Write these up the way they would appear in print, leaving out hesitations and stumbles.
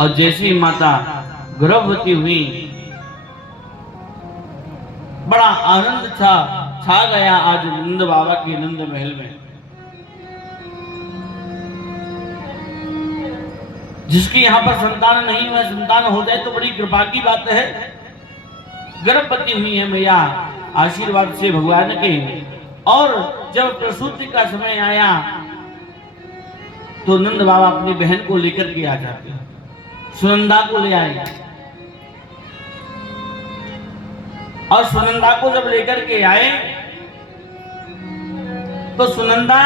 और जैसी माता गर्भवती हुई, बड़ा आनंद छा गया आज नंद बाबा के नंद महल में। जिसकी यहाँ पर संतान नहीं हुआ, संतान हो जाए तो बड़ी कृपा की बात है। गर्भवती हुई है मैया आशीर्वाद से भगवान के। और जब प्रसूति का समय आया तो नंद बाबा अपनी बहन को लेकर के आ जाते, सुनंदा को ले आए। और सुनंदा को जब लेकर के आए तो सुनंदा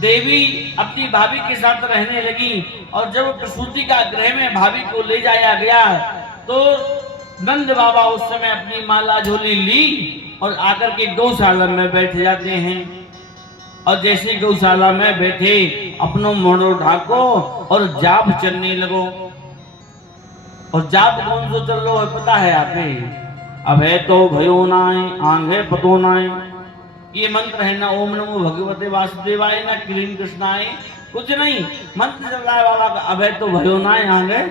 देवी अपनी भाभी के साथ रहने लगी। और जब प्रसूति का गृह में भाभी को ले जाया गया तो नंद बाबा उस समय अपनी माला झोली ली और आकर के गौशाला में बैठ जाते हैं। और जैसे गौशाला में बैठे अपनो मोड़ो ढाको और जाप चलने लगो। और जाप कौन सा चल रहा है पता है आपे? अभे तो भयो नाय आंगे पतो नाय, ये मंत्र है ना ओम नमो भगवते वासुदेवाय ना क्लीन कृष्णाय, कुछ नहीं मंत्र चल रहा है बाबा का। अभे तो भयो नाय आंगे।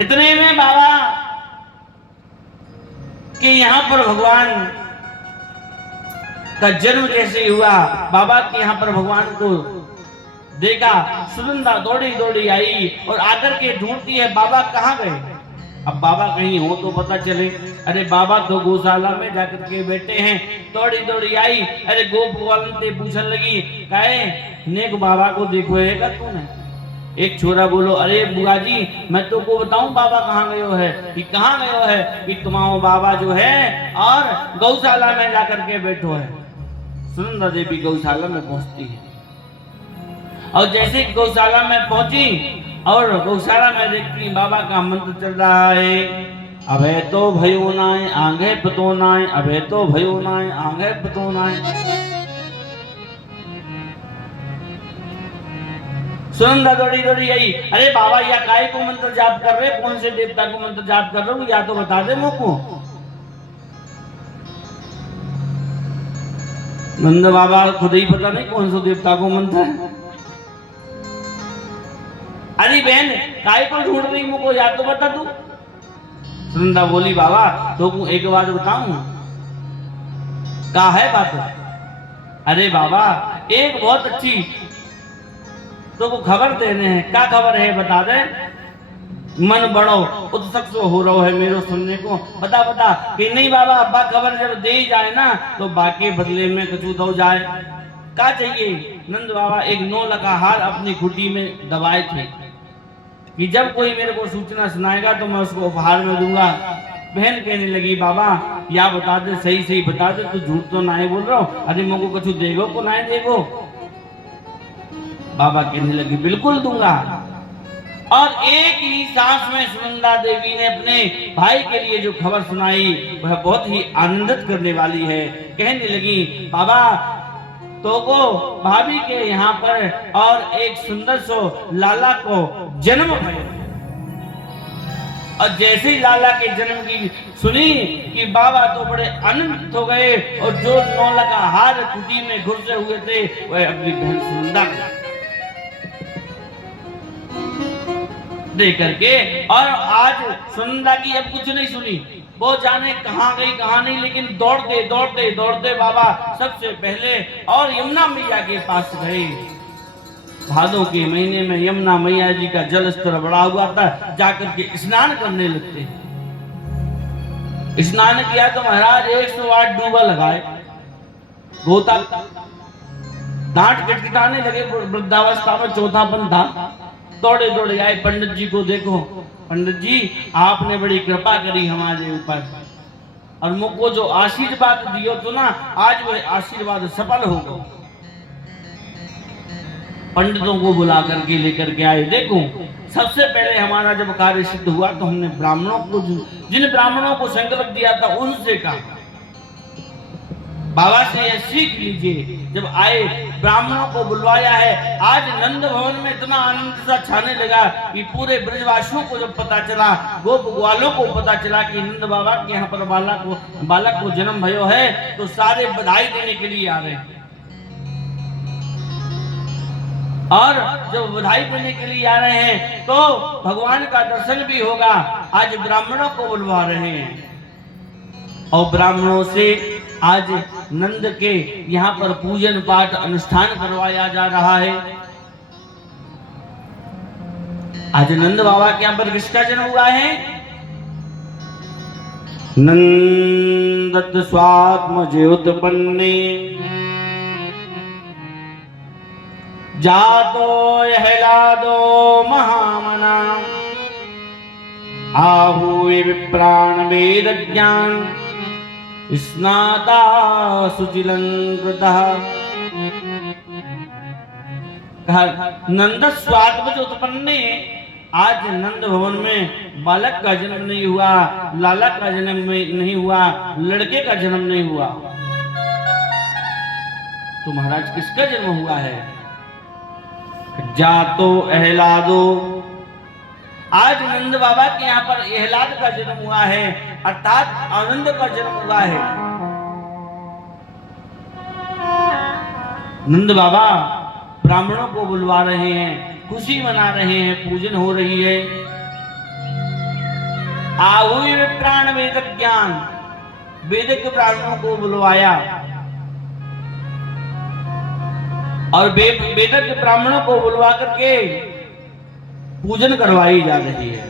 इतने में बाबा कि यहाँ पर भगवान का जन्म कैसे हुआ, बाबा के यहाँ पर भगवान को देखा। सुनंदा दौड़ी दौड़ी आई और आकर के ढूंढती है बाबा कहाँ गए। अब बाबा कहीं हो तो पता चले। अरे बाबा तो गौशाला में जाकर के बैठे हैं। दौड़ी दौड़ी आई, अरे गोप ग्वालन से पूछने लगी, कहे नेक बाबा को देखो है क्या तूने? एक छोरा बोलो, अरे बुआ जी मैं तो को बताऊं बाबा कहाँ गयो है? कि कहाँ गयो है? कि तुम्हारा बाबा जो है और गौशाला में जाकर के बैठो है। सुनंदा देवी गौशाला में पहुंचती है और जैसे गौशाला में पहुंची और गौशाला में देखती बाबा का मंत्र चल रहा है, अभे तो भयो नाय आंगे पतो नाय, अभे तो भयो नाय आंगे पतो नाय। सुनंदा दौड़ी दौड़ी आई, अरे बाबा या काय को मंत्र जाप कर रहे, कौन से देवता को मंत्र जाप कर रहे हो, या तो बता दे मुझको। नंद बाबा खुद ही पता नहीं कौन सा देवता को मंत्र है। अरे बहन काय को ढूंढ रही मुझको, या तो बता तू। सुनंदा बोली, बाबा तो एक बात बताऊं, क्या है बात? अरे बाबा एक बहुत अच्छी तो को खबर देने हैं। क्या खबर है बता दे। मन बड़ो उत्सुक हो रहा है मेरे सुनने को, बता बता। कि नहीं बाबा अब्बा खबर जब दे ही जाए ना तो बाकी बदले में कुछ दो जाए। क्या चाहिए? नंद बाबा एक 9 लखा हार अपनी खुटी में दबाए थे कि जब कोई मेरे को सूचना सुनाएगा तो मैं उसको उपहार में दूंगा। बहन कहने लगी, बाबा या बता दे, सही सही बता दे, तू झूठ तो नहीं बोल रहा हो। अरे मुझको कुछ देगो को नहीं देगो? बाबा कहने लगी, बिल्कुल दूंगा। और एक ही सांस में सुनंदा देवी ने अपने भाई के लिए जो खबर सुनाई वह बहुत ही आनंदित करने वाली है। कहने लगी, बाबा तो को भाभी के यहाँ पर और एक सुंदर सो लाला को जन्म भयो। और जैसे ही लाला के जन्म की सुनी कि बाबा तो बड़े आनंदित हो गए और जो 9 लखा हार कुटी में घुसे हुए थे वह अपनी बहन सुनंदा को दे करके। और आज सुनंदा की अब कुछ नहीं सुनी, वो जाने कहाँ गई कहाँ नहीं, लेकिन दौड़ते दौड़ते दौड़ते बाबा सबसे पहले और यमुना मैया के पास गए। भादों के महीने में यमुना मैया जी का जल स्तर बढ़ा हुआ था, जाकर के स्नान करने लगते। स्नान किया तो महाराज 108 डूबा लगाए, गोता दांत किटकिटाने लगे। वृद्धावस्था में चौथापन था। दौड़े दौड़े आए, पंडित जी को देखो, पंडित जी आपने बड़ी कृपा करी हमारे ऊपर और मुझको जो आशीर्वाद दियो तो ना आज वह आशीर्वाद सफल हो गया। पंडितों को बुला करके लेकर के आए। देखो सबसे पहले हमारा जब कार्य सिद्ध हुआ तो हमने ब्राह्मणों को, जिन ब्राह्मणों को संकल्प दिया था उनसे कहा बाबा से यह सीख लीजिए। जब आए ब्राह्मणों को बुलवाया है। आज नंद भवन में इतना आनंद सा छाने लगा कि पूरे ब्रजवासियों को जब पता चला, गोप ग्वालों को पता चला कि नंद बाबा के यहाँ पर बालक को जन्म भयो है, तो सारे बधाई देने के लिए आ गए। और जब बधाई देने के लिए आ रहे हैं तो भगवान का दर्शन भी होगा। आज ब्राह्मणों को बुलवा रहे हैं और ब्राह्मणों से आज नंद के यहाँ पर पूजन पाठ अनुष्ठान करवाया जा रहा है। आज नंद बाबा के यहाँ पर किसका जन्म हुआ है? नंदत स्वात्मज उत्पन्ने जातो यहलादो महामना आहूय विप्राण वेद ज्ञान स्नाता सुचिलं कृतः। नंद स्वात्मज उत्पन्ने, आज नंद भवन में बालक का जन्म नहीं हुआ, लाला का जन्म नहीं हुआ, लड़के का जन्म नहीं हुआ। तो महाराज किसका जन्म हुआ है? जातो एहलादो, आज नंद बाबा के यहाँ पर एहलाद का जन्म हुआ है, अर्थात आनंद का जन्म हुआ है। नंद बाबा ब्राह्मणों को बुलवा रहे हैं, खुशी मना रहे हैं, पूजन हो रही है। आहूय विप्राण वेद ज्ञान, वेदिक ब्राह्मणों को बुलवाया और वेदक ब्राह्मणों को बुलवा करके पूजन करवाई जा रही है।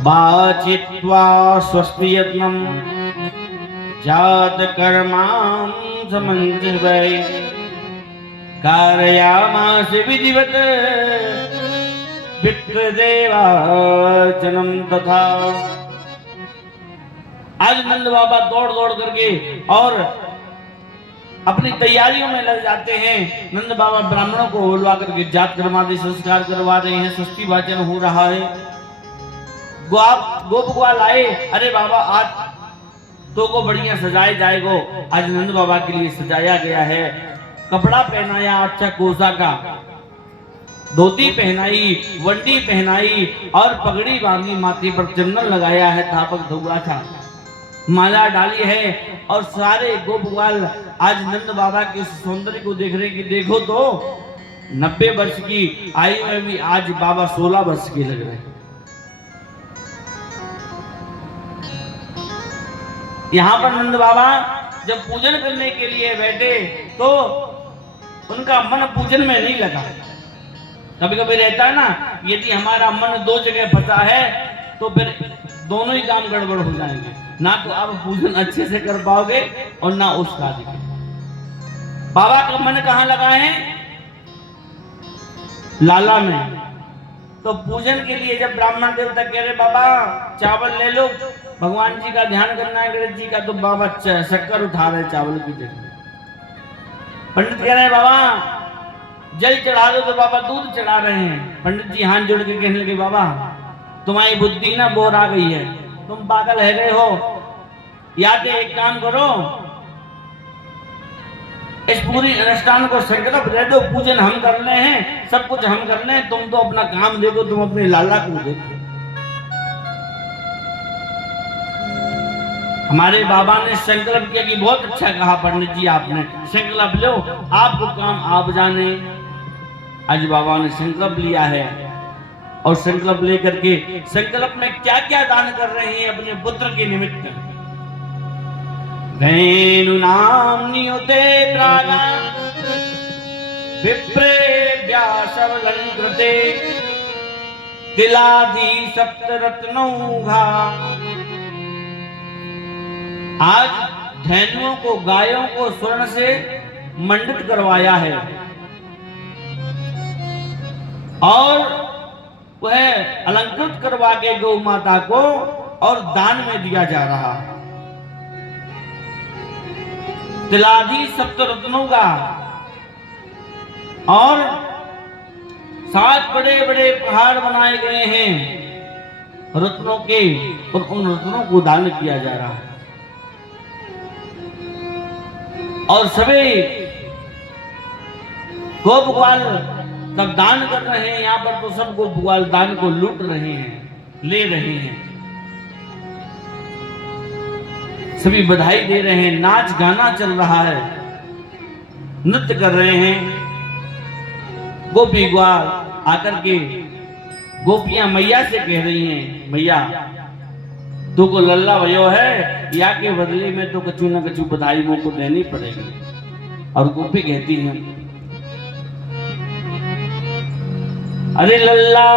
बाचित्वा स्वस्ति यत्नम जात कर्मां समंजवै कारयामास विधिवत पितृदेवार्चनम तथा। आज नंद बाबा दौड़ दौड़ करके और अपनी तैयारियों में लग जाते हैं। नंद बाबा ब्राह्मणों को बुलवा करके जात कर्मादि संस्कार करवा रहे हैं, षष्ठी वाचन हो रहा है। गोप ग्वाल आए, अरे बाबा आज तो को बढ़िया सजाए जाएगो। आज नंद बाबा के लिए सजाया गया है, कपड़ा पहनाया अच्छा कोसा का, धोती पहनाई, वंडी पहनाई और पगड़ी बांधी, माथे पर चंदन लगाया है, थापक धुआ था, माला डाली है। और सारे गोप ग्वाल आज नंद बाबा के सौंदर्य को देख रहे कि देखो तो 90 वर्ष की आयु में भी आज बाबा 16 वर्ष के लग रहे हैं। यहाँ पर नंद बाबा जब पूजन करने के लिए बैठे तो उनका मन पूजन में नहीं लगा। कभी कभी रहता है ना, यदि हमारा मन दो जगह फंसा है तो फिर दोनों ही काम गड़बड़ हो जाएंगे, ना तो आप पूजन अच्छे से कर पाओगे और ना उस कार्य में। बाबा का मन कहाँ लगा है? लाला में। तो पूजन के लिए जब ब्राह्मण देवता कह रहे बाबा चावल ले लो, भगवान जी का ध्यान करना है गणेश जी का, तो बाबा शक्कर उठा रहे चावल की जगह। पंडित कह रहे हैं बाबा जल चढ़ा दो, तो बाबा दूध चढ़ा रहे हैं। पंडित जी हाथ जोड़ के कहने लगे बाबा तुम्हारी बुद्धि ना बोर आ गई है, तुम पागल है गए हो, या तो एक काम करो इस पूरी अनुष्ठान को संकल्प दे दो, पूजन हम कर रहे हैं, सब कुछ हम कर रहे हैं, तुम तो अपना काम देखो, तुम अपने लाला को देखो। हमारे बाबा ने संकल्प किया कि बहुत अच्छा कहा पंडित जी आपने, संकल्प लो, आपको काम आप जाने। आज बाबा ने संकल्प लिया है और संकल्प लेकर के संकल्प में क्या क्या दान कर रहे हैं अपने पुत्र के निमित्त। धेनु नाम नियुते प्रागा विप्रे व्यासवलंकृते तिलाधि सप्तरत्नौघा। आज धेनुओं को, गायों को स्वर्ण से मंडित करवाया है और वह अलंकृत करवा के गौ माता को और दान में दिया जा रहा है। तिलाधि सप्तरत्नों का और 7 बड़े बड़े पहाड़ बनाए गए हैं रत्नों के, और उन रत्नों को दान किया जा रहा है। और सभी गोप ग्वाल सब दान कर रहे हैं। यहाँ पर तो सब गोप ग्वाल दान को लूट रहे हैं, ले रहे हैं, सभी बधाई दे रहे हैं, नाच गाना चल रहा है। नृत्य कर रहे हैं। गोपी ग्वाल आकर के गोपियां मैया से कह रही हैं, मैया तू को लल्ला भयो है, या के बदले में तो कछु न कछु बधाई मुंह को देनी पड़ेगी। और गोपी कहती हैं, अरे लल्ला,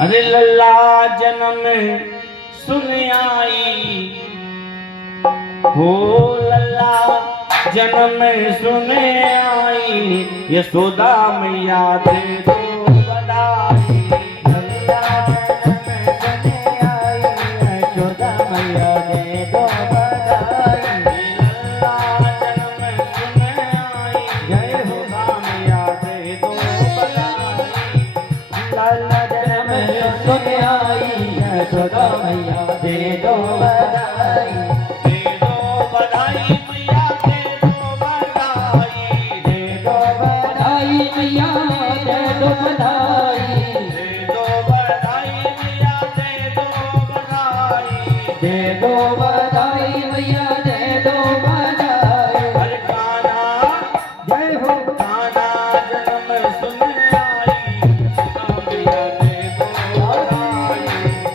अरे लल्ला जन्म सुन आई हो, लल्ला जन्म सुन आई, यशोदा मैया दे दो बधाई। लल्ला जन्म सुन आई, यशोदा मैया दे दो बधाई। लल्ला जन्म सुन आई, यशोदा मैया दे दो बधाई। लल्ला जन्म सुन आई, यशोदा मैया दे दो बधाई। दे दो बधाई मैया, दे दो बधाई। दे दो बधाई मैया, दे दो बधाई। दे दो बधाई मैया, दे दो बधाई। दे दो बधाई मैया, दे दो बधाई। हरे कान्हा जय हो, कान्हा जन्म सुन आई, मैया दे दो बधाई।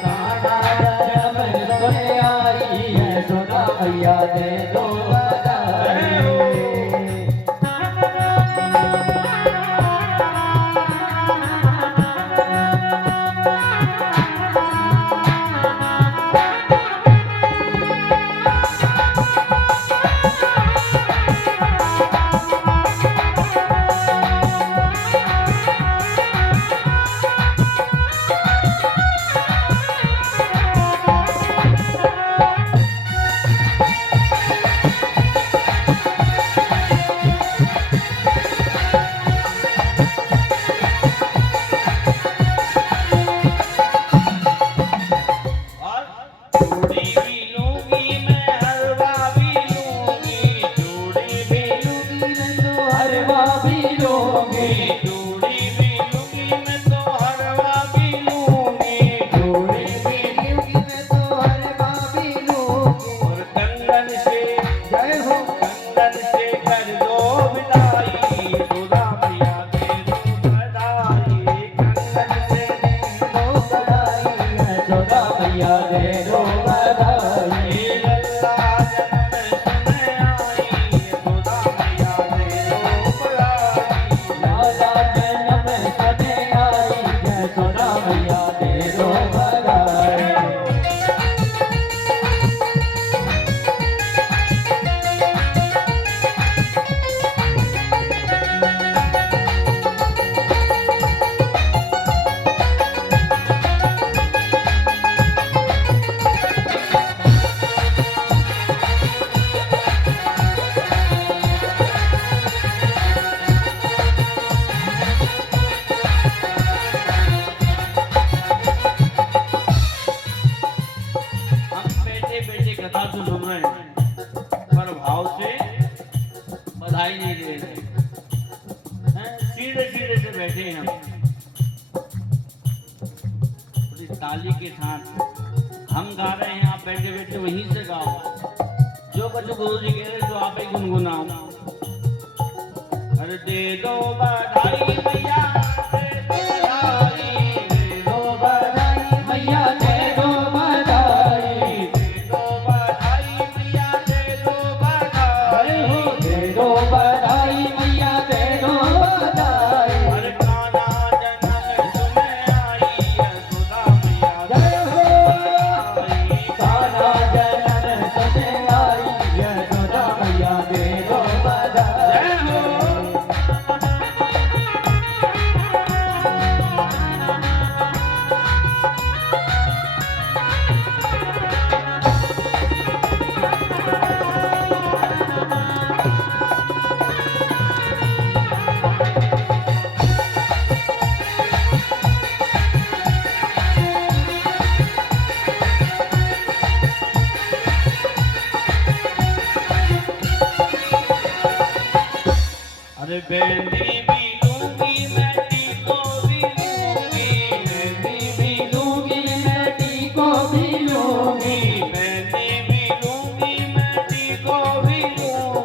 कान्हा जन्म सुन आई, यशोदा मैया दे दो बधाई। बधाई नहीं दे रहे, सीधे सीधे से बैठे हैं हम ताली के साथ। हम गा रहे हैं, आप बैठे बैठे वहीं से गाओ। जो कुछ गुरु जी कह रहे तो आप ही गुनगुनाओ। अरे दे दो बधाई मैया, दे दो बधाई। दे दो बधाई मैया, दे दो बधाई। दे दो बधाई मैया, दे दो बधाई। दे दो बधाई मैया, दे दो बधाई। हरे कान्हा जन्म सुन आई, यशोदा मैया जय हो। कान्हा जन्म सुन आई, यशोदा मैया दे दो बधाई। जय हो। अरे बेंदी भी लूंगी मैं, टीको भी लूंगी। बेंदी भी लूंगी मैं, टीको भी लूंगी। बेंदी भी लूंगी मैं, टीको भी लूंगी।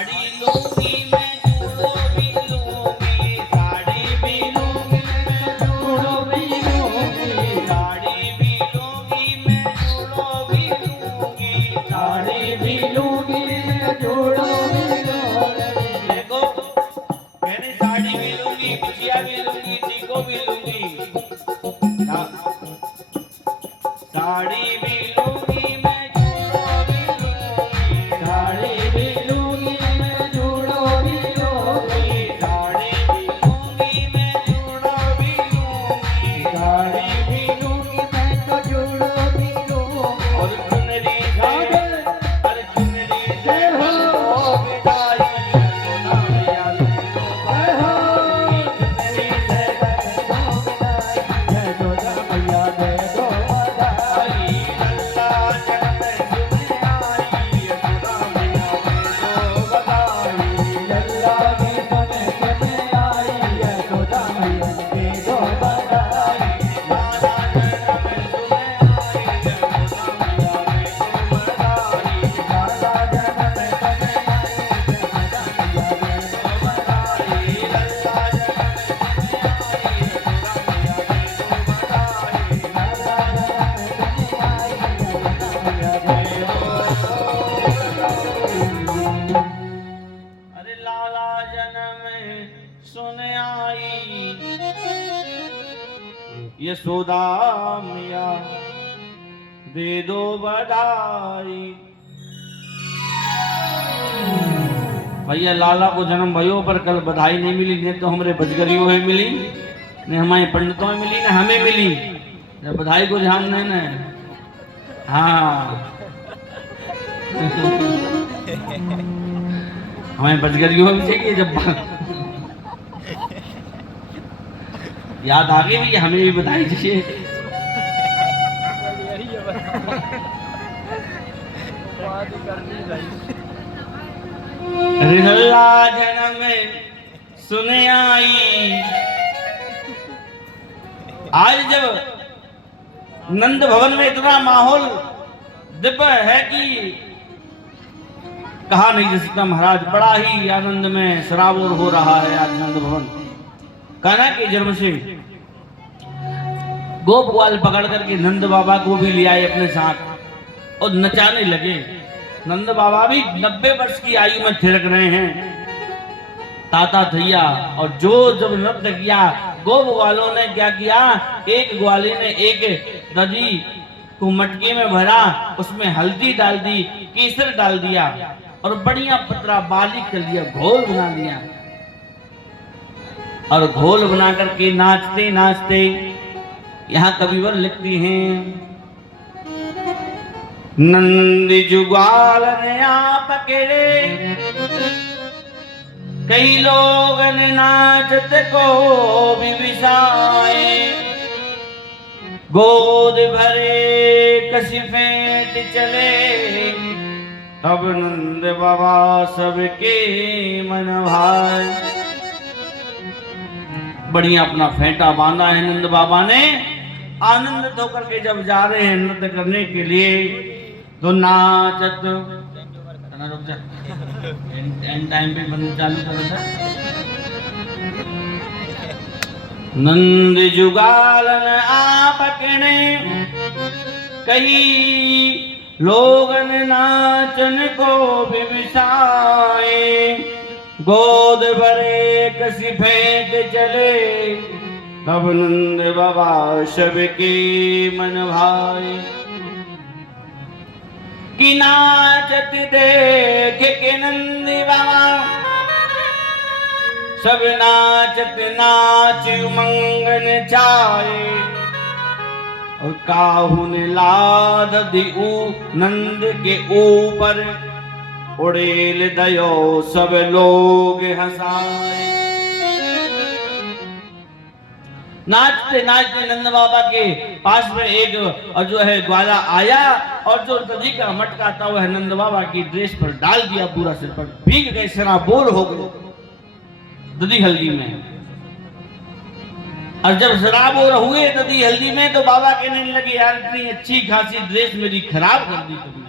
साड़ी लूंगी मैं जूड़ो भी लूंगी, साड़ी भी लूंगी मैं जूड़ो भी लूंगी, साड़ी भी लूंगी मैं जूड़ो भी लूंगी, साड़ी भी लूंगी मैं जूड़ो भी लूंगी। देखो कहने साड़ी भी लूंगी, बिछिया भी लूंगी, टीको भी लूंगी, साड़ी भी लूंगी मैं जूड़ो भी लूंगी, साड़ी भी लूंगी मैं जूड़ो भी लूंगी, साड़ी भी लूंगी मैं जूड़ो भी लूंगी, साड़ी भी लूंगी मैं तो जूड़ो भी लूंगी। और चुनरी जागे, अरे चुनरी जय हो विदाई सोना मैया जय हो, चुनरी जय हो विदाई जय सोना मैया जय हो। यशोदा मैया दे दो बधाई। भैया लाला को जन्म भयो पर कल बधाई नहीं मिली, नहीं तो हमारे बजगरियों में मिली, नहीं हमारे पंडितों में मिली, ना हमें मिली। जब बधाई को ध्यान नहीं ना, हाँ हमें बजगरियों में चाहिए। जब याद आ गई भी हमें भी बधाई चाहिए। रिहल्ला जन्म सुने आई। आज जब नंद भवन में इतना माहौल दिव्य है कि कहा नहीं जा सकता। महाराज बड़ा ही आनंद में सराबोर हो रहा है आज नंद भवन। कान्हा के जन्म से गोप ग्वाल पकड़ करके नंद बाबा को भी ले आए अपने साथ और नचाने लगे। नंद बाबा भी 90 वर्ष की आयु में थिरक रहे हैं, ताता थैया। और जो जब नृत्य किया, गोप ग्वालों ने क्या किया, एक ग्वाले ने एक दधी को मटके में भरा, उसमें हल्दी डाल दी, केसर डाल दिया और बढ़िया पतरा बारीक कर लिया, घोल बना दिया। और घोल बना करके नाचते नाचते यहाँ कविवर लिखती हैं, नंद जुगाल ने आप पकड़े, कई लोग ने नाचत को भी बिसाए, गोद भरे कसी फेंट चले, तब नंद बाबा सबके मन भाए। बढ़िया अपना फेंटा बांधा है नंद बाबा ने। आनंदित होकर के जब जा रहे हैं नृत्य करने के लिए, तो नाचत रुक जा, एंड टाइम पे बंद चालू कर था। नंद जुगालन आप पकड़े, कई लोगन नाचन को भी बिसाए, गोद भरे कसी फेंट चले, तब नंद बाबा सबके मन भाए। कि नाचत देख के नंद बाबा, सब नाचत नाच उमंगन चाहे, और काहुन लाद दिऊ नंद के ऊपर, उड़ेल दयो सब लोग हंसाए। नाचते नाचते नंद बाबा के पास में एक जो है ग्वाला आया, और जो दधी का मटका था वह नंद बाबा की ड्रेस पर डाल दिया, पूरा सिर पर भीग गए, सराबोर हो गए दधी हल्दी में। और जब सराबोर हुए दधी हल्दी में, तो बाबा कहने लगे, यार इतनी अच्छी खासी ड्रेस मेरी खराब कर दी तुमने।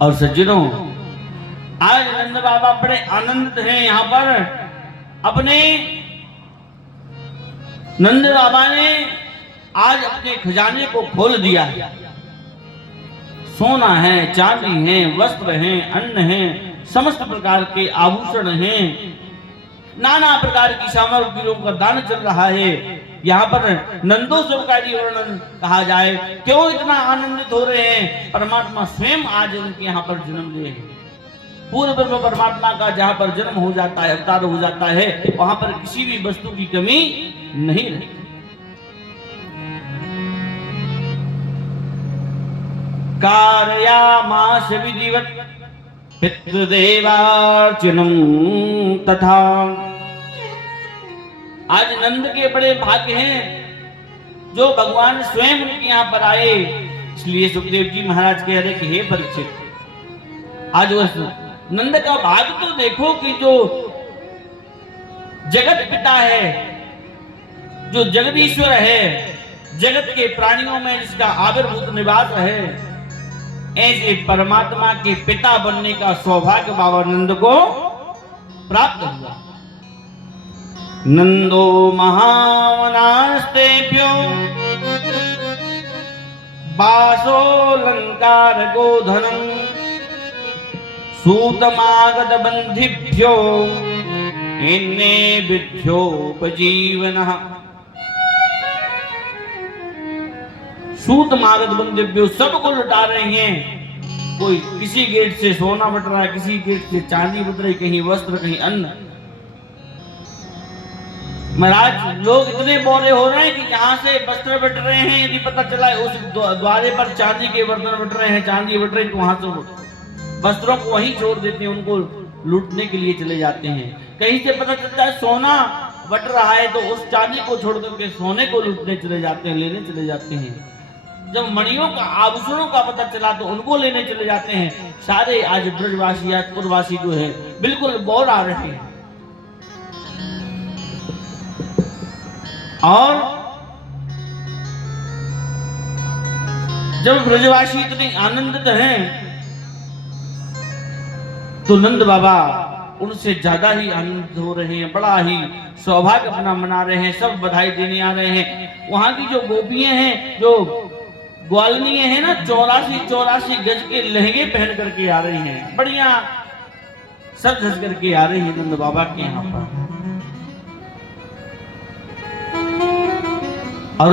और सज्जनों, आज नंद बाबा बड़े आनंदित हैं। यहाँ पर अपने नंद बाबा ने आज अपने खजाने को खोल दिया। सोना है, चांदी है, वस्त्र हैं, अन्न है, समस्त प्रकार के आभूषण हैं, नाना प्रकार की सामग्रियों का दान चल रहा है। यहाँ पर नंदोत्सव का वर्णन कहा जाए, क्यों इतना आनंदित हो रहे हैं? परमात्मा स्वयं आज उनके यहाँ पर जन्म लिए हैं। पूर्व में परमात्मा का जहाँ पर जन्म हो जाता है, अवतार हो जाता है, वहां पर किसी भी वस्तु की कमी नहीं रहती। कारयामास विधिवत पितृदेवार्चनम तथा। आज नंद के बड़े भाग्य हैं जो भगवान स्वयं उनके यहाँ पर आए। इसलिए सुखदेव जी महाराज कह रहे कि हे परीक्षित, आज उस नंद का भाग तो देखो कि जो जगत पिता है, जो जगदीश्वर है, जगत के प्राणियों में जिसका आविर्भूत निवास है, ऐसे परमात्मा के पिता बनने का सौभाग्य बाबा नंद को प्राप्त हुआ। नंदो महावनास्तेभ्यो बासोलंकार गोधनम सूतमागत बंधिभ्यो इन्ने विद्योपजीवनः। सूतमागत बंधिभ्यो सबको लुटा रहे हैं। कोई किसी गेट से सोना बट रहा है, किसी गेट से चांदी बट रही, कहीं वस्त्र, कहीं अन्न। महाराज लोग इतने बोरे हो रहे हैं कि जहां से वस्त्र बट रहे हैं, यदि पता चला है उस द्वारे पर चांदी के बर्तन बट रहे हैं, चांदी बट रही, तो वहां से वस्त्रों को वहीं छोड़ देते हैं, उनको लूटने के लिए चले जाते हैं। कहीं से पता चलता है सोना बट रहा है, तो उस चांदी को छोड़ करके सोने को लूटने चले जाते हैं, लेने चले जाते हैं। जब मणियों का, आभूषणों का पता चला तो उनको लेने चले जाते हैं। सारे आज ब्रजवासी, आज पुरवासी जो है बिल्कुल बोर आ रहे हैं। और जब ब्रजवासी इतने आनंदित हैं तो नंद बाबा उनसे ज्यादा ही आनंदित हो रहे हैं, बड़ा ही सौभाग्य अपना मना रहे हैं, सब बधाई देने आ रहे हैं। वहां की जो गोपियां हैं, जो ग्वालनीय है ना, 84 गज के लहंगे पहन करके आ रही हैं, बढ़िया सब सज करके आ रही है नंद बाबा के यहाँ पर। और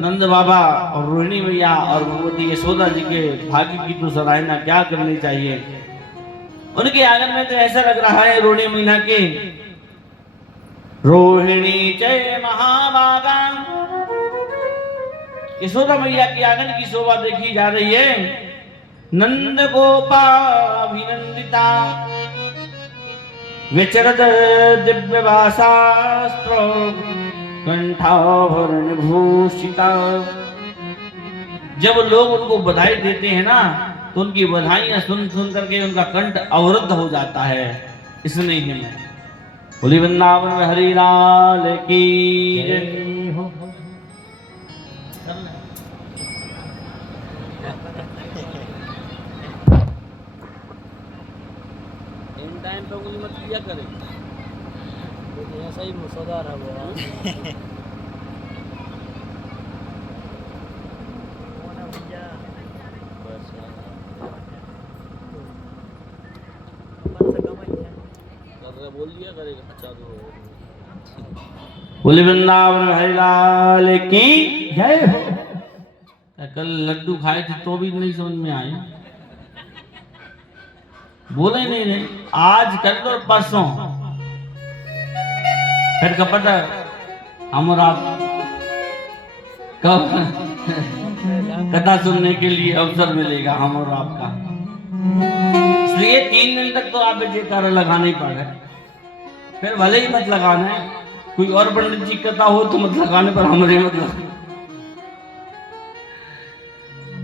नंद बाबा और रोहिणी मैया और भगवती यशोदा जी के भाग्य की तो सराहना क्या करनी चाहिए। उनके आंगन में तो ऐसा लग रहा है, रोहिणी मैया के रोहिणी जय महाभागा, यशोदा मैया के आंगन की शोभा देखी जा रही है। नंद गोपाभिनंदिता विचरत दिव्य वासास्त्र कंठाभरण भूषिता। जब लोग उनको बधाई देते हैं ना, तो उनकी बधाइयां सुन सुन करके उनका कंठ अवरुद्ध हो जाता है। इसलिए ही मैं बोली वृंदावन में हरि लाल की जय हो। इन टाइम पे उंगली मत किया करे, ऐसा ही मुसौदा रहा वो। बोल दिया करेगा, अच्छा तो बोले वृंदावन हरि लाल की जय हो। कल लड्डू खाए थे तो भी नहीं समझ में आए, बोले नहीं, आज कल तो परसों फिर कपट हम और आप कब कथा सुनने के लिए अवसर मिलेगा हम और आपका। इसलिए 3 दिन तक तो आप जयकारा लगाना ही पड़ेगा, फिर भले ही मत लगाना है। कोई और पंडित जी कथा हो तो मत लगाने, पर हमारे मत लगाने।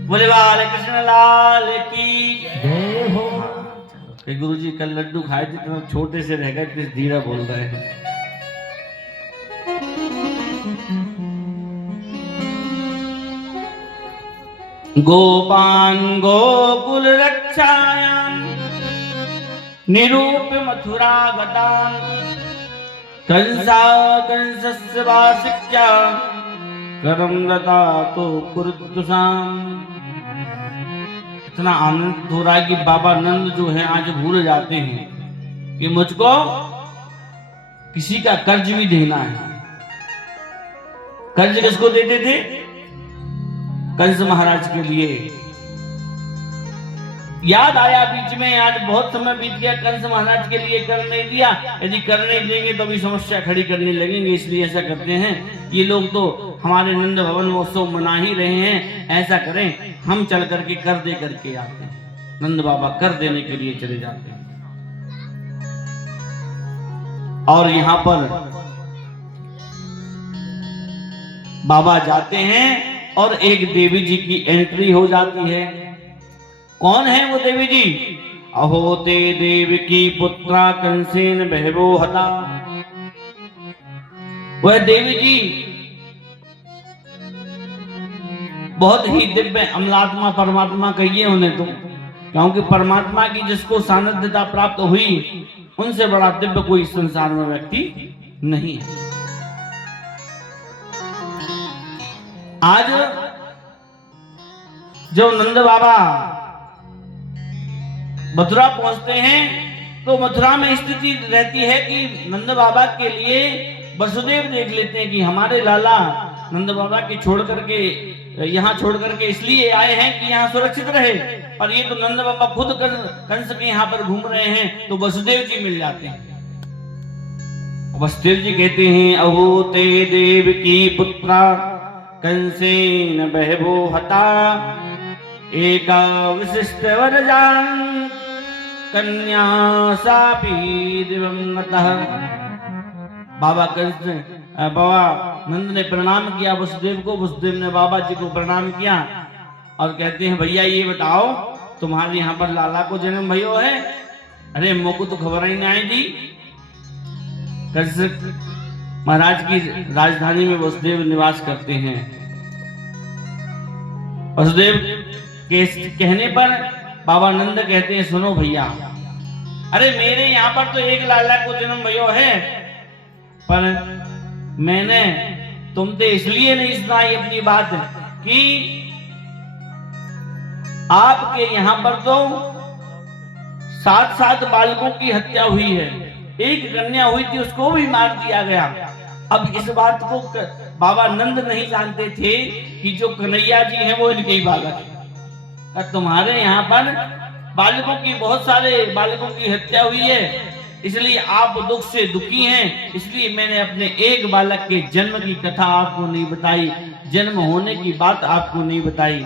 बोले बाल कृष्ण लाल की जय हो। गुरु जी कल लड्डू खाए थे तो छोटे से रह गए, धीरे बोल रहे हैं। गोपान गोकुल रक्षायां निरूप्य मथुरा गतान कंसा कंसस्य वासिक्या करम दता तो कुरुद्दुषाम। इतना आनंद हो रहा है कि बाबा नंद जो है आज भूल जाते हैं कि मुझको किसी का कर्ज भी देना है। कर्ज किसको देते थे? कंस महाराज के लिए। याद आया बीच में, आज बहुत समय बीत गया, कंस महाराज के लिए कर नहीं दिया। यदि कर नहीं देंगे तो भी समस्या खड़ी करने लगेंगे, इसलिए ऐसा करते हैं। ये लोग तो हमारे नंद भवन महोत्सव मना ही रहे हैं, ऐसा करें हम चल करके कर दे करके आते हैं। नंद बाबा कर देने के लिए चले जाते हैं। और यहां पर बाबा जाते हैं और एक देवी जी की एंट्री हो जाती है। कौन है वो देवी जी? अहो ते देव की पुत्रा कंसेन बहवो हता। वह देवी जी बहुत ही दिव्य अमलात्मा परमात्मा कहिए उन्हें तो, क्योंकि परमात्मा की जिसको सानिध्यता प्राप्त हुई उनसे बड़ा दिव्य कोई संसार में व्यक्ति नहीं है। आज जब नंद बाबा मथुरा पहुंचते हैं तो मथुरा में स्थिति रहती है कि नंद बाबा के लिए वसुदेव देख लेते हैं कि हमारे लाला नंद बाबा के छोड़ करके यहाँ छोड़ करके इसलिए आए हैं कि यहाँ सुरक्षित रहे, पर ये तो नंद बाबा खुद कंस के यहाँ पर घूम रहे हैं। तो वसुदेव जी मिल जाते हैं। वसुदेव जी कहते हैं अहो ते देव की पुत्रा कंसेन बहवो हता एका विशिष्ट वरजान कन्या सापी दिवंगतः। बाबा नंद ने प्रणाम किया वसुदेव को, वसुदेव ने बाबा जी को प्रणाम किया और कहते हैं भैया ये बताओ तुम्हारे यहाँ पर लाला को जन्म भयो है? अरे मोको तो खबर ही नहीं आई थी। कंस महाराज की राजधानी में वसुदेव निवास करते हैं। वसुदेव के कहने पर बाबा नंद कहते हैं सुनो भैया, अरे मेरे यहाँ पर तो एक लाला को जन्म भयो है, पर मैंने तुमसे इसलिए नहीं सुनाई अपनी बात कि आपके यहाँ पर तो 7 बालकों की हत्या हुई है, एक कन्या हुई थी उसको भी मार दिया गया। अब इस बात को बाबा नंद नहीं जानते थे कि जो कन्हैया जी हैं वो इनके ही बालक हैं। तुम्हारे यहाँ पर बालकों की बहुत सारे बालकों की हत्या हुई है, इसलिए आप दुख से दुखी हैं, इसलिए मैंने अपने एक बालक के जन्म की कथा आपको नहीं बताई, जन्म होने की बात आपको नहीं बताई।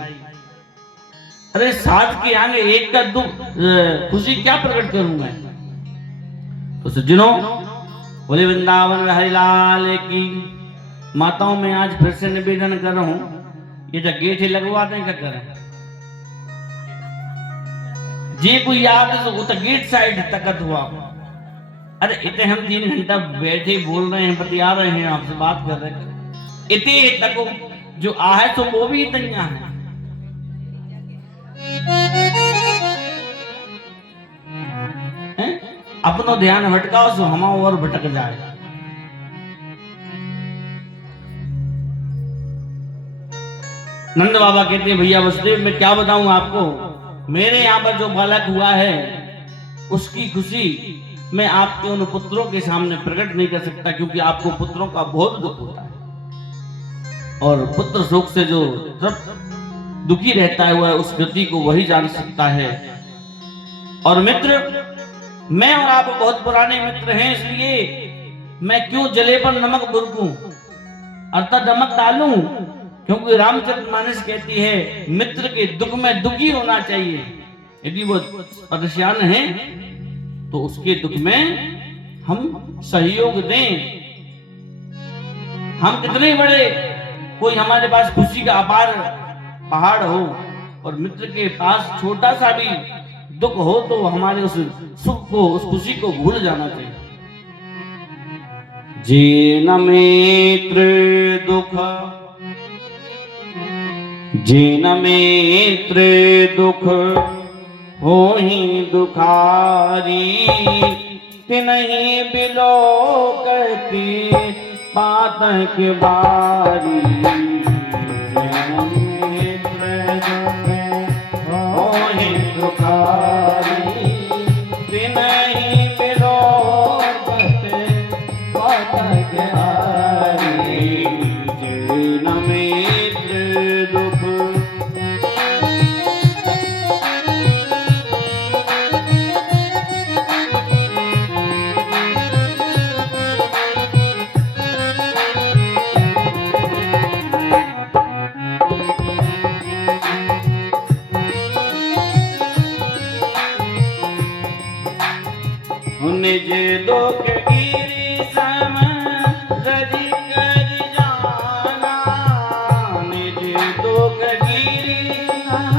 अरे 7 के आगे एक का दुख खुशी क्या प्रकट करूंगा? तो सज्जनों, बोले वृंदावन हरिलाल की। माताओं में आज फिर से निवेदन कर रहा हूं, ये जो गेट ही लगवा दें क्या करें? जे कोई याद है तो तो गेट साइड तकत हुआ। अरे इतने हम 3 घंटा बैठे बोल रहे हैं, बतिया रहे हैं, आपसे बात कर रहे हैं, इतने तक जो आहे तो वो भी इतना है। अपनो ध्यान भटकाओ सो हम और भटक जाए। नंद बाबा कहते हैं भैया वसुदेव मैं क्या बताऊं आपको, मेरे यहाँ पर जो बालक हुआ है उसकी खुशी मैं आपके उन पुत्रों के सामने प्रकट नहीं कर सकता, क्योंकि आपको पुत्रों का बहुत दुख होता है और पुत्र शोक से जो दुखी रहता है वह उस गति को वही जान सकता है। और मित्र, मैं और आप बहुत पुराने मित्र हैं, इसलिए मैं क्यों जले पर नमक बुरकूं अर्थात नमक डालूं, क्योंकि रामचरितमानस कहती है मित्र के दुख में दुखी होना चाहिए। यदि वो परेशान है तो उसके दुख में हम सहयोग दें। हम कितने बड़े कोई हमारे पास खुशी का अपार पहाड़ हो और मित्र के पास छोटा सा भी दुख हो तो हमारे उस सुख को उस खुशी को भूल जाना चाहिए। जेन मित्र दुख जेन मित्र दुख होहि दुखारी तिन्हि बिलोकति पातक बारी होहि दुखारी तिन्हि बिलोकति पातक बारी जिन मित्र दुख निज दुख गिरि सम रजि कर जाना निज दुख गिरि सम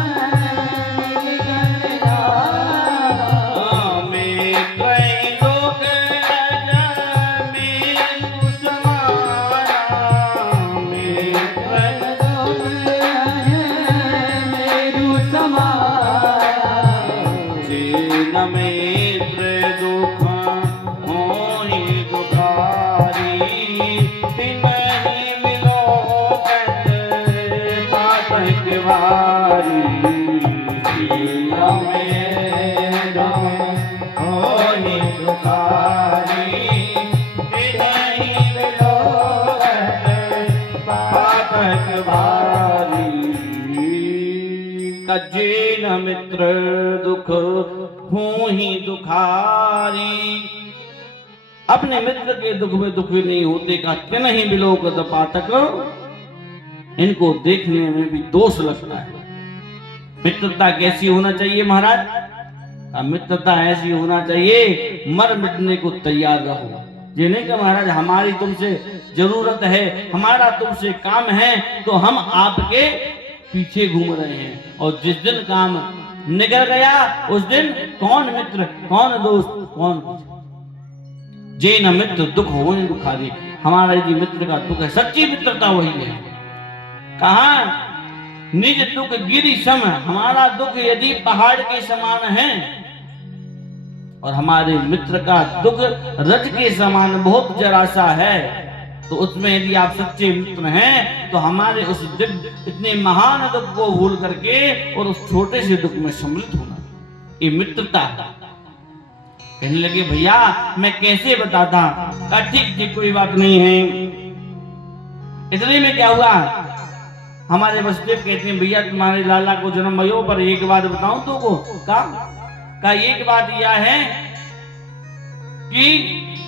रजि कर जाना मित्र दुख रज मेरु समाना मित्र दुख रज मेरु समाना जिन मित्र दुख होहि दुखारी तिन्हि बिलोकत पातक बारी जिन मित्र होहि दुखारी तिन्हि बिलोकत पातक बारी जिन मित्र दुख होहि दुखारी। अपने मित्र के दुख में दुखी नहीं होते का तिन्हि बिलोकत पातक। इनको देखने में भी दोष लगता है। मित्रता कैसी होना चाहिए महाराज? मित्रता ऐसी होना चाहिए मर मिटने को तैयार रहो। ये नहीं कि महाराज हमारी तुमसे जरूरत है, हमारा तुमसे काम है तो हम आपके पीछे घूम रहे हैं, और जिस दिन काम निकल गया उस दिन कौन मित्र कौन दोस्त कौन जे न मित्र दुख हो दुखारी। हमारा यदि मित्र का दुख है, सच्ची मित्रता वही है। कहा निज दुख गिरि सम, हमारा दुख यदि पहाड़ के समान है और हमारे मित्र का दुख रज के समान बहुत जरा सा है, तो उसमें यदि आप सच्चे मित्र हैं तो हमारे उस इतने महान दुख को भूल करके और उस छोटे से दुख में सम्मिलित होना, ये मित्रता। कहने लगे भैया मैं कैसे बताता? कहा ठीक ठीक कोई बात नहीं है। इतने में क्या हुआ, हमारे वसुदेव कहते हैं भैया तुम्हारे लाला को जन्म भयो पर एक बात बताऊं तुमको। का एक बात यह है कि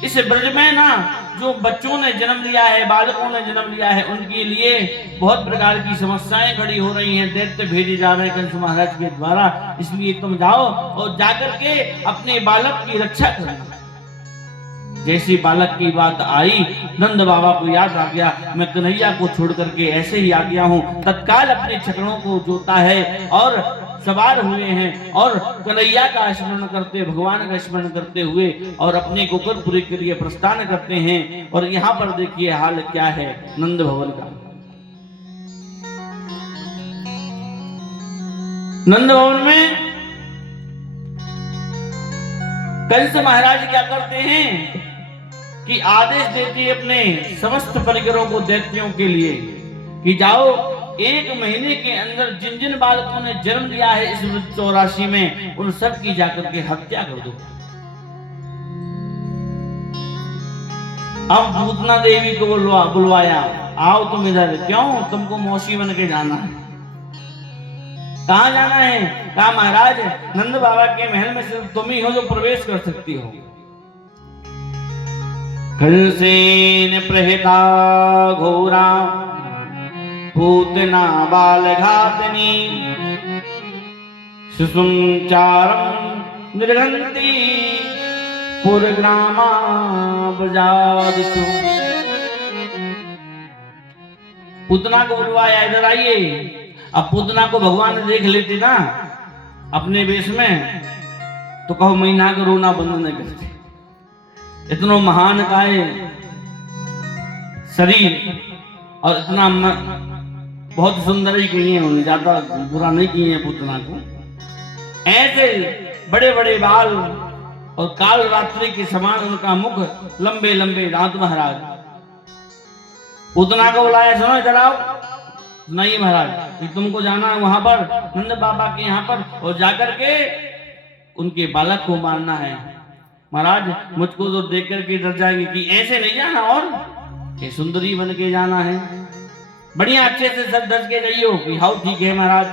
इस ब्रज में ना जो बच्चों ने जन्म लिया है, बालकों ने जन्म लिया है, उनके लिए बहुत प्रकार की समस्याएं खड़ी हो रही हैं। दैत्य भेजे जा रहे हैं कंस महाराज के द्वारा, इसलिए तुम जाओ और जाकर के अपने बालक की रक्षा करना। जैसी बालक की बात आई नंद बाबा को याद आ गया, मैं कन्हैया को छोड़ करके ऐसे ही आ गया हूँ। तत्काल अपने छकड़ों को जोता है और सवार हुए हैं और कन्हैया का स्मरण करते, भगवान का स्मरण करते हुए और अपने गोकुलपुरी के लिए प्रस्थान करते हैं। और यहाँ पर देखिए हाल क्या है नंद भवन का। नंद भवन में कंस महाराज क्या करते हैं कि आदेश देते हैं अपने समस्त परिकरों को, दैत्यों के लिए कि जाओ 1 महीने के अंदर जिन जिन बालकों ने जन्म लिया है इस 84 में, उन सब की जाकर के हत्या कर दो। अब पूतना देवी को बुलवाया, आओ तुम इधर। क्यों? तुमको मौसी बन के जाना है। कहाँ जाना है? कहा महाराज नंद बाबा के महल में सिर्फ तुम ही हो जो प्रवेश कर सकती हो। कंसेन प्रहिता घोरा पूतना बाल घातनी शिशुं चारं निर्घंती पुरग्रामा ब्रजादिषु। पूतना को बुलवाया, इधर आइए। अब पूतना को भगवान देख लेते ना अपने वेश में तो कहो महीना का रोना बंद न करते। इतना महान काय शरीर और इतना बहुत सुंदर ही किए हैं, ज्यादा बुरा नहीं किए हैं पूतना को। ऐसे बड़े बड़े बाल और काल रात्रि के समान उनका मुख, लंबे लंबे दांत महाराज। पूतना को बुलाया, सुनो चलाओ। नहीं महाराज, कि तुमको जाना है वहां पर नंद बाबा के यहाँ पर और जाकर के उनके बालक को मारना है। महाराज मुझको तो देख करके डर जाएंगे कि ऐसे नहीं जाना और ये सुंदरी बन के जाना है। बढ़िया अच्छे से सब डर के जाइयो कि हाँ ठीक है महाराज।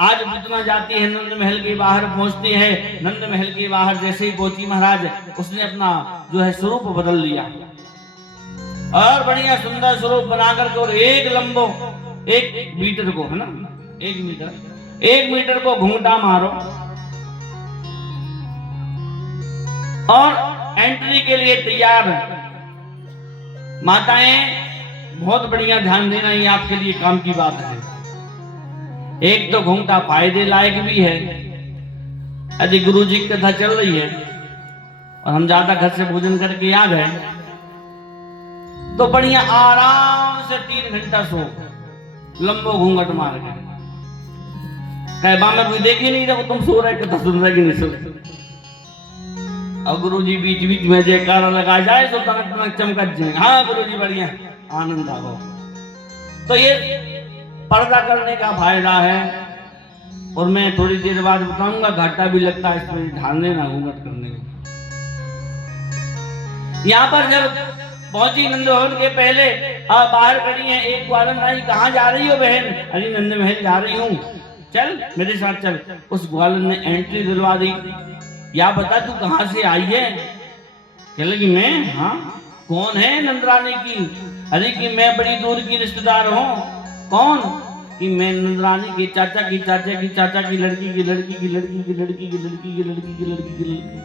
आज पूतना जाती है, नंद महल के बाहर पहुंचती है। नंद महल के बाहर जैसे ही पहुंची महाराज, उसने अपना जो है स्वरूप बदल लिया और बढ़िया सुंदर स्वरूप बना करके और एक लंबो 1 मीटर को, है ना, 1 मीटर को घूंटा मारो और एंट्री के लिए तैयार। माताएं बहुत बढ़िया ध्यान देना, ये आपके लिए काम की बात है। एक तो घूंटा फायदे लायक भी है। यदि गुरु जी की कथा चल रही है और हम ज्यादा घर से भोजन करके आ गए तो बढ़िया आराम से 3 घंटा सो, लंबो घूंघट मार के कहे बा में कोई देख ही नहीं रहा, तुम सो रहे कथा सुन रहे कि नहीं सो। और गुरु जी बीच बीच में जयकारा लगा जाए तो तनक तनक चमक जाए, हाँ गुरु जी बढ़िया आनंद आओ। तो ये पर्दा करने का फायदा है। और मैं थोड़ी देर बाद बताऊंगा, घाटा भी लगता है इसमें ध्यान देना घूंघट करने में। यहाँ पर जब पहुंची नंद भवन के पहले बाहर खड़ी है, एक ग्वालन आई, कहाँ जा रही हो बहन? अरे नंद महल जा रही हूँ, चल मेरे साथ चल। उस ग्वालन ने एंट्री दिलवा दी। या बता तू कहाँ से आई है? कह लगी मैं, हाँ कौन है? नंदरानी की। अरे कि मैं बड़ी दूर की रिश्तेदार हूँ। कौन? कि मैं नंदरानी के चाचा की चाचा की चाचा की लड़की की लड़की की लड़की की लड़की की लड़की की लड़की की लड़की की लड़की।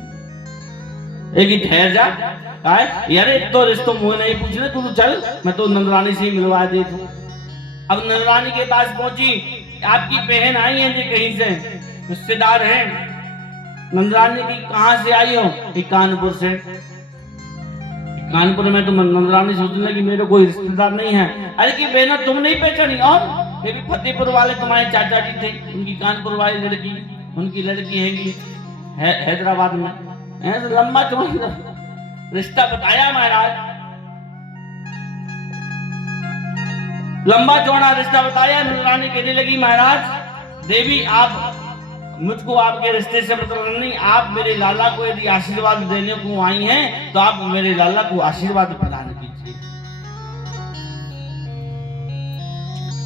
एक ही ठहर जा, यार तो रिश्तों मुझे नहीं पूछ रहे, तू तो चल, मैं तो नंदरानी से ही मिलवा दे तू। अब नंदरानी के पास पहुंची, आपकी बहन आई है जी कहीं से, रिश्तेदार है। नंदरानी की कहां से आई हो? कानपुर से। कानपुर में तो नंदरानी सोचने लगी मेरे कोई रिश्तेदार नहीं है। अरे कि बहना तुम नहीं पहचानी? और ये भी फतेहपुर वाले तुम्हारे चाचा जी थे, उनकी कानपुर वाली लड़की, उनकी लड़की है हैदराबाद में। तो लंबा चौड़ा रिश्ता बताया महाराज, लंबा चौड़ा रिश्ता बताया। नंदरानी कहने लगी महाराज देवी आप मुझको आपके रिश्ते से मतलब नहीं, आप मेरे लाला को यदि आशीर्वाद देने को आई हैं तो आप मेरे लाला को आशीर्वाद प्रदान कीजिए।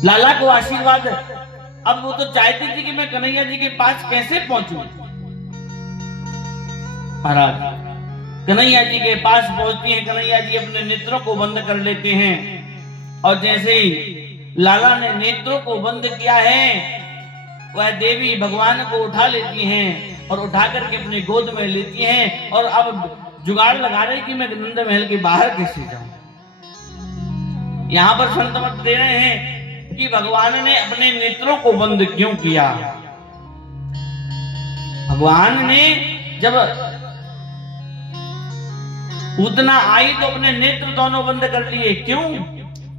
लाला को आशीर्वाद। अब वो तो चाहती थी कि मैं कन्हैया जी के पास कैसे पहुंचूं। महाराज कन्हैया जी के पास पहुंचती हैं, कन्हैया जी अपने नेत्रों को बंद कर लेते हैं और जैसे ही लाला ने नेत्रों को बंद किया है, वह देवी भगवान को उठा लेती हैं और उठा करके अपने गोद में लेती हैं और अब जुगाड़ लगा रही कि मैं नंद महल के बाहर कैसे जाऊं। यहां पर संत मत दे रहे हैं कि भगवान ने अपने नेत्रों को बंद क्यों किया। भगवान ने जब पूतना आई तो अपने नेत्र दोनों बंद कर लिए, क्यों?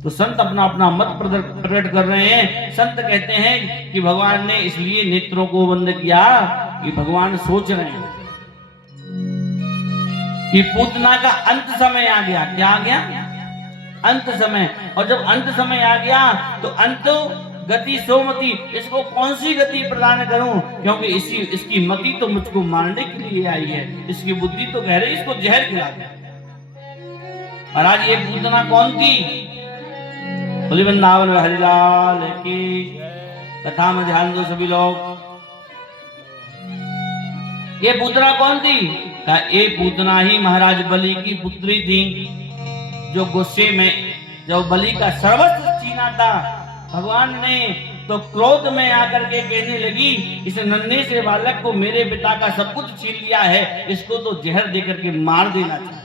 तो संत अपना अपना मत प्रकट कर रहे हैं। संत कहते हैं कि भगवान ने इसलिए नेत्रों को बंद किया कि भगवान सोच रहे हैं कि पूतना का अंत समय आ गया। क्या आ गया? अंत समय। और जब अंत समय आ गया तो अंत गति सोमति, इसको कौन सी गति प्रदान करूं, क्योंकि इसकी मति तो मुझको मारने के लिए आई है, इसकी बुद्धि तो कह रही इसको जहर खिला दे। महाराज ये पूतना कौन थी? बोली वृंदावन में हरिलाल की कथा में ध्यान दो सभी लोग। ये पूतना कौन थी? कहा ये पूतना ही महाराज बलि की पुत्री थी, जो गुस्से में जब बलि का सर्वस्व छीना था भगवान ने, तो क्रोध में आकर के कहने लगी इस नन्हे से बालक को मेरे पिता का सब कुछ छीन लिया है, इसको तो जहर देकर के मार देना चाहिए।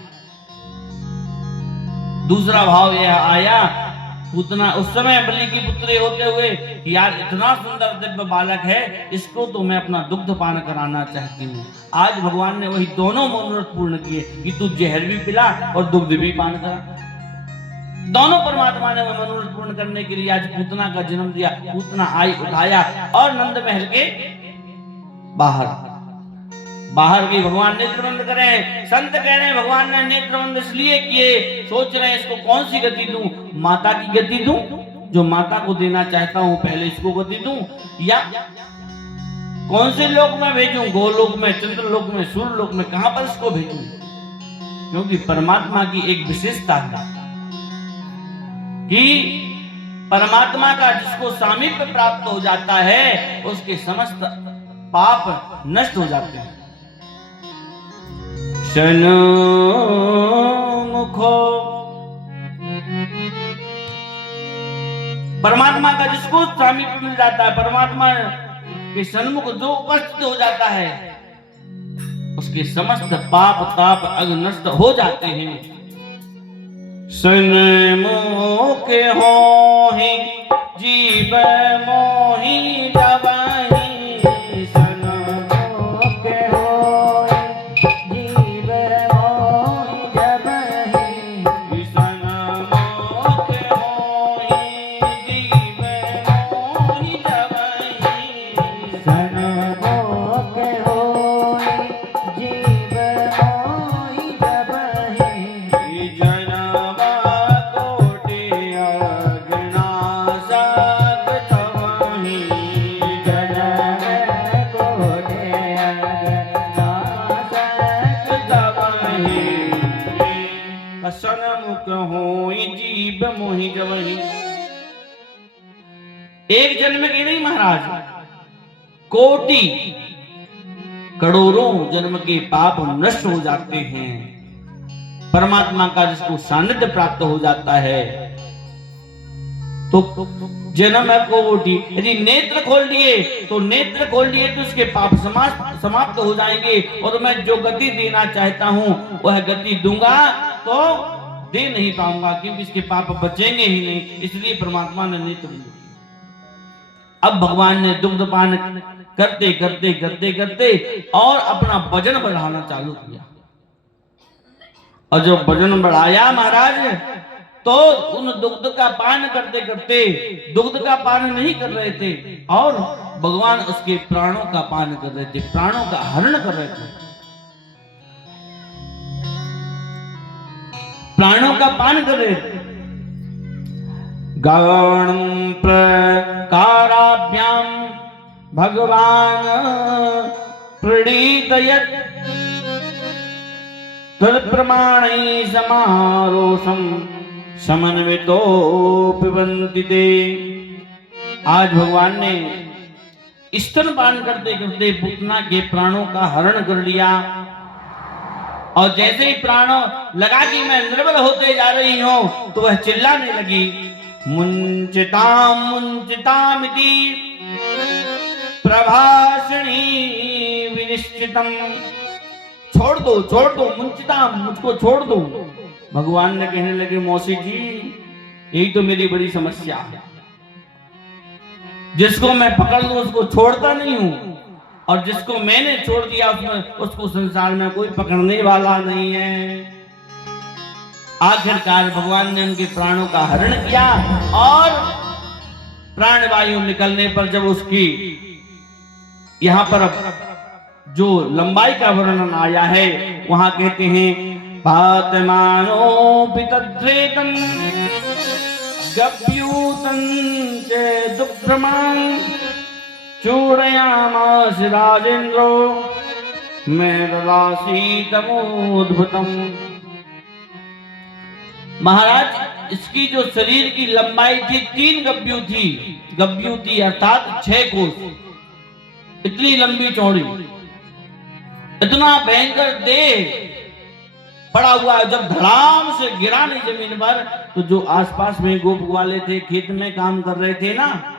दूसरा भाव यह आया, पूतना उस समय बलि की पुत्री होते हुए यार इतना सुंदर दिव्य बालक है, इसको तो मैं अपना दुग्ध पान कराना चाहती हूँ। आज भगवान ने वही दोनों मनोरथ पूर्ण किए कि तू जहर भी पिला और दुग्ध भी पान करा। दोनों परमात्मा ने वो मनोरथ पूर्ण करने के लिए आज पूतना का जन्म दिया। पूतना आई, उठाया और नंद महल के बाहर बाहर भी भगवान नेत्र बंद करें। संत कह रहे हैं भगवान ने नेत्र बंद इसलिए किए, सोच रहे हैं इसको कौन सी गति दूं, माता की गति दूं, जो माता को देना चाहता हूं पहले इसको गति दूं, या कौन से लोक में भेजूं, गोलोक में, चंद्रलोक में, सूर्यलोक में, कहां पर इसको भेजूं? क्योंकि परमात्मा की एक विशेषता है कि परमात्मा का जिसको सामीप्य प्राप्त हो जाता है उसके समस्त पाप नष्ट हो जाते हैं। सन्मुखो, परमात्मा का जिसको सामीप्य मिल जाता है, परमात्मा के सन्मुख जो उपस्थित हो जाता है उसके समस्त पाप ताप अग नष्ट हो जाते हैं। सन्मुख हो ही जीव मोहि जबहि, सन्मुख हो जीव मोहि जबहि, सन्मुख हो जीव मोहि जबहि, सन्मुख हो जीव मोहि जबहि, जनम कोटि अगनासक तमहि, जनम कोटि अगनासक तमहि, सन्मुख होई जीव मोहि जबहि। एक जन्म के नहीं महाराज, कोटि करोड़ों जन्म के पाप नष्ट हो जाते हैं। परमात्मा का जिसको सानिध्य प्राप्त हो जाता है तो जन्म कोटि, यदि नेत्र खोल दिए तो उसके पाप समाप्त हो जाएंगे, और मैं जो गति देना चाहता हूं वह गति दूंगा तो दे नहीं पाऊंगा, क्योंकि इसके पाप बचेंगे ही नहीं। इसलिए परमात्मा ने नेत्र बंद किए। अब भगवान ने दुग्ध पान करते करते करते करते और अपना वजन बढ़ाना चालू किया, और जब वजन बढ़ाया महाराज तो उन दुग्ध का पान करते करते, दुग्ध का पान नहीं कर रहे थे और भगवान उसके प्राणों का पान कर रहे थे, प्राणों का हरण कर रहे थे, प्राणों का पान कर रहे थे। गण प्रकाराभ्याम भगवान प्रणीतयत् तत्प्रमाणै समारोषं समन्वितो पिबन्ति ते। आज भगवान ने स्तनपान करते करते पुतना के प्राणों का हरण कर लिया, और जैसे ही प्राण लगा कि मैं निर्बल होते जा रही हूं तो वह चिल्लाने लगी, मुंचिताम मुंचितामिति प्रभाषणी विनिश्चितम। छोड़ दो मुंचिताम, मुझको छोड़ दो। भगवान ने कहने लगे, मौसी जी यही तो मेरी बड़ी समस्या है, जिसको मैं पकड़ लूं उसको छोड़ता नहीं हूं, और जिसको मैंने छोड़ दिया उसको संसार में कोई पकड़ने वाला नहीं है। आखिरकार भगवान ने उनके प्राणों का हरण किया, और प्राणवायु निकलने पर जब उसकी यहां पर जो लंबाई का वर्णन आया है वहां कहते हैं, पातमानो पितद्रेतम गभ्यूतं च दुग्धमां चूड़यामास राजेन्द्रो मेदलासीतमोद्भुतम। महाराज इसकी जो शरीर की लंबाई थी 3 गभ्यू थी अर्थात 6 कोस, इतनी लंबी चौड़ी, इतना भयंकर देह पड़ा हुआ है। जब धड़ाम से गिरा नहीं जमीन पर तो जो आसपास में गोप वाले थे, खेत में काम कर रहे थे ना,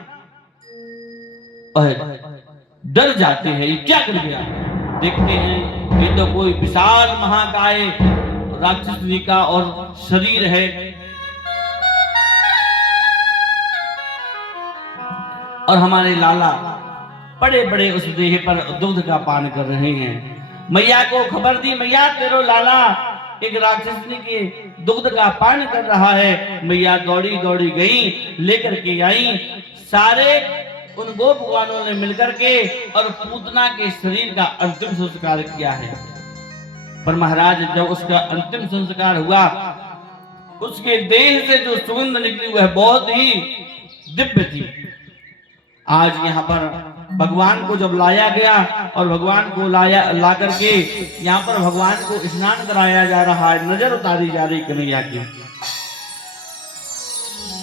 डर जाते हैं, ये क्या कर गया। देखते हैं ये तो कोई विशाल महाकाय राक्षसी का और शरीर है, और हमारे लाला बड़े बड़े उस देह पर दुग्ध का पान कर रहे हैं। मैया को खबर दी, मैया तेरो लाला एक राक्षसनी के दुग्ध का पान कर रहा है। मैया दौड़ी दौड़ी गई, लेकर के आई, सारे उन गो भगवानों ने मिलकर के और पूतना के शरीर का अंतिम संस्कार किया है। पर महाराज जब उसका अंतिम संस्कार हुआ, उसके देह से जो सुगंध निकली वह बहुत ही दिव्य थी। आज यहाँ पर भगवान को जब लाया गया और भगवान को ला करके यहाँ पर भगवान को स्नान कराया जा रहा है, नजर उतारी जा रही कन्हैया की।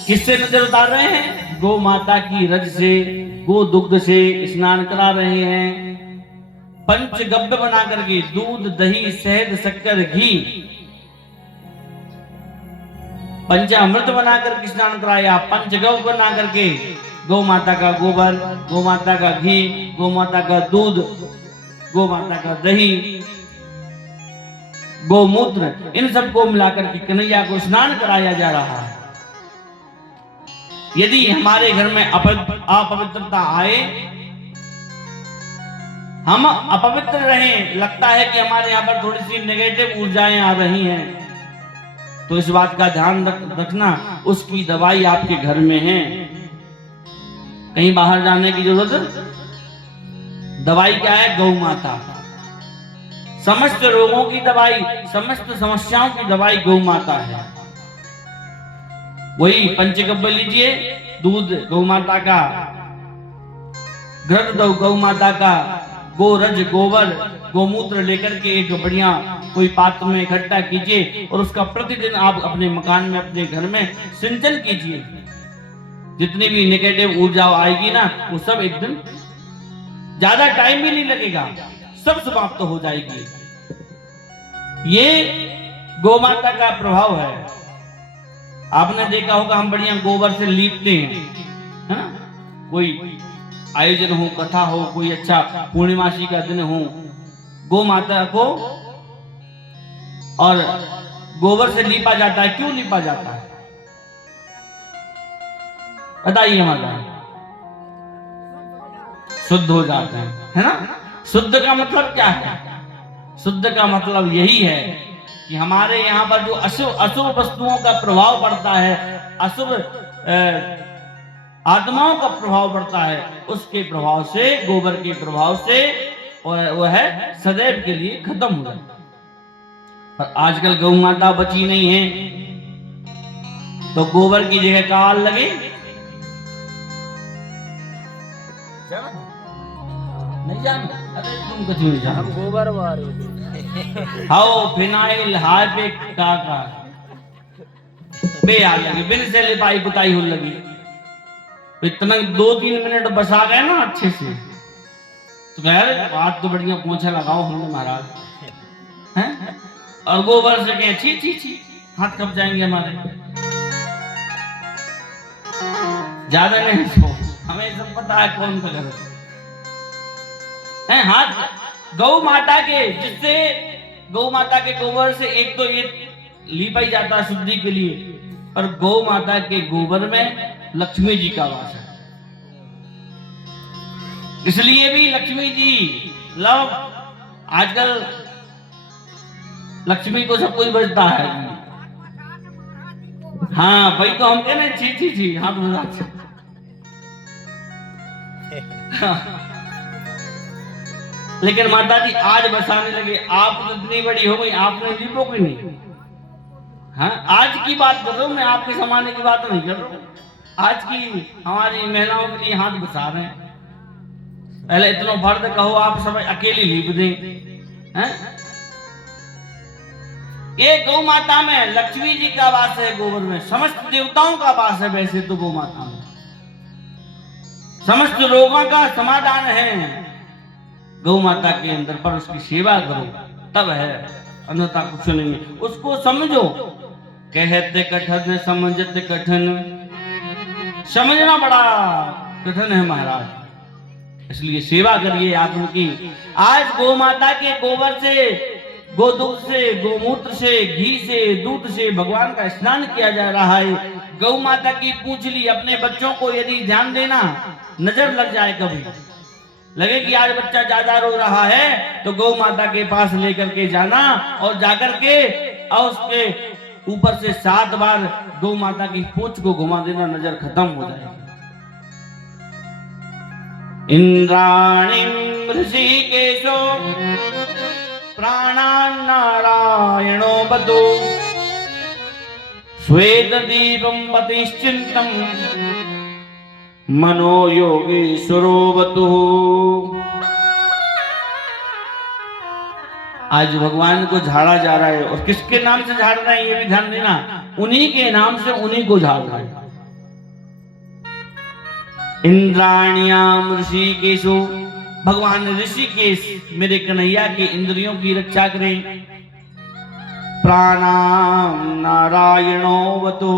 किससे नजर उतार रहे हैं? गौ माता की रज से, गो दुग्ध से स्नान करा रहे हैं। पंचगव्य बना करके दूध, दही, शहद, शक्कर, घी, पंचामृत बनाकर स्नान कराया। पंचगव्य बना करके गौ माता का गोबर, गौ माता का घी, गौ माता का दूध, गौ माता का दही, गौमूत्र, इन सबको मिलाकर के कन्हैया को स्नान कराया जा रहा है। यदि हमारे घर में अपवित्रता आए, हम अपवित्र रहें, लगता है कि हमारे यहाँ पर थोड़ी सी नेगेटिव ऊर्जाएं आ रही हैं, तो इस बात का ध्यान रखना, उसकी दवाई आपके घर में है। कहीं बाहर जाने की जरूरत। दवाई क्या है? गौ माता। समस्त रोगों की दवाई, समस्त समस्याओं की दवाई गौ माता है। वही पंचगव्य लीजिए, दूध गौ माता का, घृत गौ माता का, गोरज, गोबर, गोमूत्र लेकर के एक बढ़िया कोई पात्र में इकट्ठा कीजिए और उसका प्रतिदिन आप अपने मकान में, अपने घर में सिंचन कीजिए। जितनी भी नेगेटिव ऊर्जा आएगी ना, वो सब एक दिन, ज्यादा टाइम भी नहीं लगेगा, सब समाप्त हो जाएगी। ये गौ माता का प्रभाव है। आपने देखा होगा हम बढ़िया गोबर से लीपते हैं, है ना? कोई आयोजन हो, कथा हो, कोई अच्छा पूर्णिमासी का दिन हो, गौ माता को और गोबर से लीपा जाता है। क्यों लीपा जाता है बताइए? हमारा शुद्ध हो जाते हैं, है ना? शुद्ध का मतलब क्या है? शुद्ध का मतलब यही है कि हमारे यहाँ पर जो अशुभ वस्तुओं का प्रभाव पड़ता है, अशुभ आत्माओं का प्रभाव पड़ता है, उसके प्रभाव से, गोबर के प्रभाव से वह सदैव के लिए खत्म हो जाता है। पर आजकल गौ माता बची नहीं है, तो गोबर की जगह काल लगे, नहीं जान? अरे तुम कुछ नहीं जान, हम गोबर मारे हाओ फिनाइल हार्पिक काका बे आ लगी, बिन से लिपाई पुताई हो लगी। इतना 2-3 मिनट बसा गए ना अच्छे से, तो कह बात तो बढ़िया पोछा लगाओ हमने महाराज, हैं? और गोबर से कहें छी छी छी, हाथ कब जाएंगे हमारे। ज्यादा नहीं सो, हमें सब पता है कौन सा घर है। हाथ गौ माता के, जिससे गौ माता के गोबर से एक तो ये लीपा ही जाता है शुद्धि के लिए, और गौ माता के गोबर में लक्ष्मी जी का वास है। इसलिए भी लक्ष्मी जी लव, आजकल लक्ष्मी को सब कुछ बचता है। हाँ भाई, तो हम कहने छी छी छी, हाथ बजा। लेकिन माता जी आज बसाने लगे। आप तो इतनी बड़ी हो गई, आपने लीपोगे नहीं। हाँ, आज की बात कर रहा हूं मैं, आपके जमाने की बात नहीं कर रहा हूं। आज की हमारी महिलाओं के लिए हाथ बसा रहे हैं। पहले इतना फर्द कहो आप सब अकेली लीप दें, हैं? ये गौ माता में लक्ष्मी जी का वास है, गोबर में समस्त देवताओं का वास है। वैसे तो गौ माता में समस्त रोगों का समाधान है गौ माता के अंदर, पर उसकी सेवा करो तब है, अन्यथा कुछ नहीं है। उसको समझो, कहते कठिन समझते कठिन, समझना बड़ा कठिन है महाराज। इसलिए सेवा करिए आप उनकी। आज गौ माता के गोबर से, गोदूध से, गोमूत्र से, घी से, दूध से भगवान का स्नान किया जा रहा है। गौ माता की पूछ ली। अपने बच्चों को यदि ध्यान देना, नजर लग जाए, कभी लगे कि आज बच्चा ज्यादा रो रहा है, तो गौ माता के पास लेकर के जाना और जाकर के और उसके ऊपर से 7 बार गौ माता की पूंछ को घुमा देना, नजर खत्म हो जाएगी। इंद्राणीं ऋषिकेशो प्राणान् नारायणो बतो श्वेतदीपं पतिश्चिन्तं मनो योगेश्वरो बतु। आज भगवान को झाड़ा जा रहा है और किसके नाम से झाड़ रहा है ये भी ध्यान देना, उन्हीं के नाम से उन्हीं को झाड़ रहा है। इंद्राण्याम ऋषिकेशो, भगवान ऋषिकेश मेरे कन्हैया के इंद्रियों की रक्षा करें। प्राणाम नारायणो वतो,